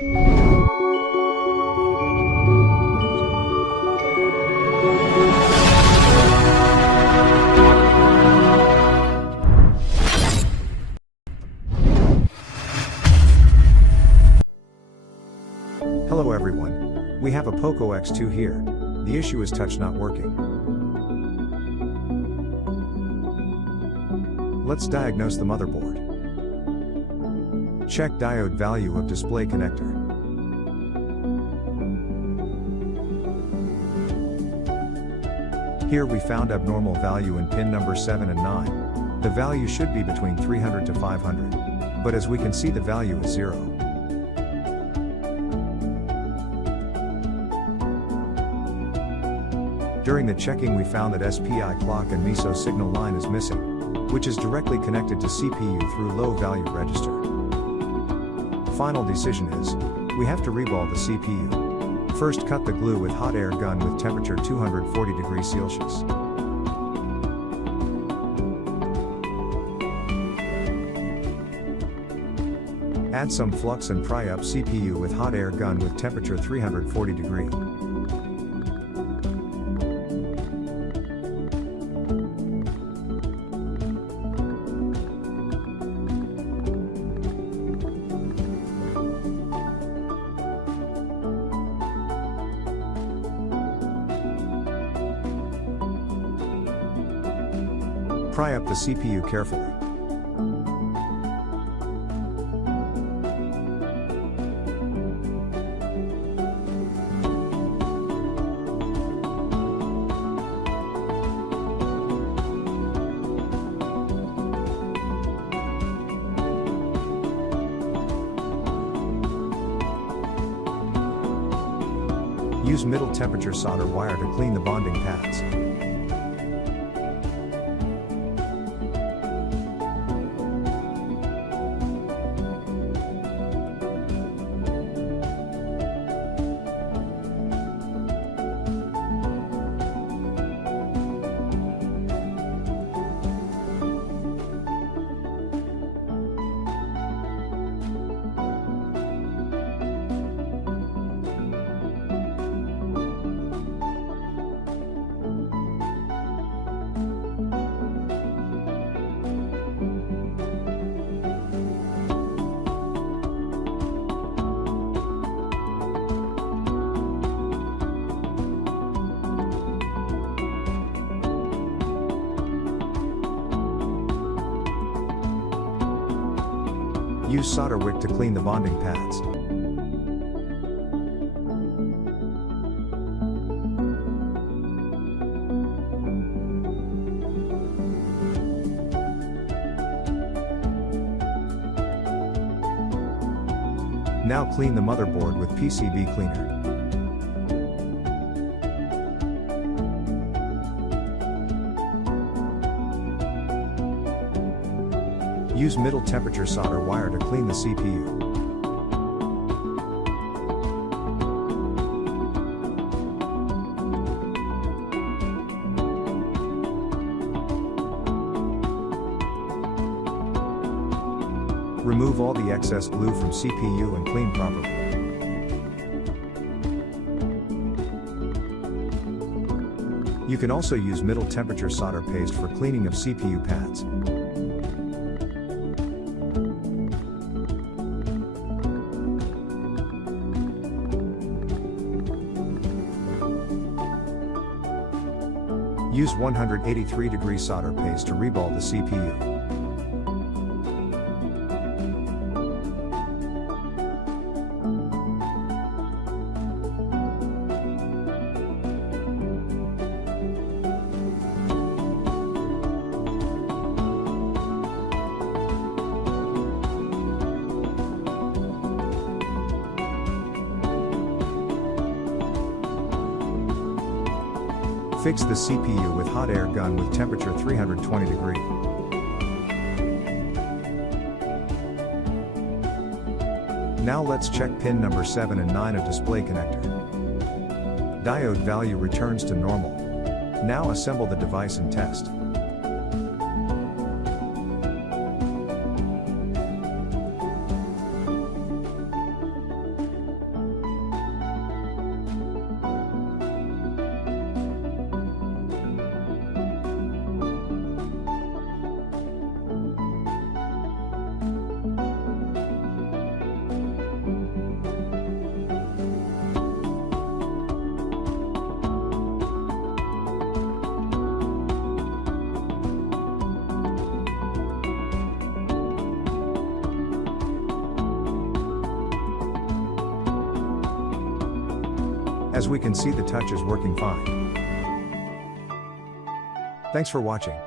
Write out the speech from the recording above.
Hello everyone. We have a Poco X2 here. The issue is touch not working. Let's diagnose the motherboard. Check diode value of display connector. Here we found abnormal value in pin number 7 and 9. The value should be between 300 to 500. But as we can see, the value is 0. During the checking we found that SPI clock and MISO signal line is missing, which is directly connected to CPU through low value register. Final decision is, we have to reball the CPU. First cut the glue with hot air gun with temperature 240 degrees Celsius. Add some flux and pry up CPU with hot air gun with temperature 340 degrees. Pry up the CPU carefully. Use middle temperature solder wire to clean the bonding pads. Use solder wick to clean the bonding pads. Now clean the motherboard with PCB cleaner. Use middle temperature solder wire to clean the CPU. Remove all the excess glue from CPU and clean properly. You can also use middle temperature solder paste for cleaning of CPU pads. Use 183 degree solder paste to reball the CPU. Fix the CPU with hot air gun with temperature 320 degrees. Now let's check pin number 7 and 9 of display connector. Diode value returns to normal. Now assemble the device and test. As we can see, the touch is working fine. Thanks for watching.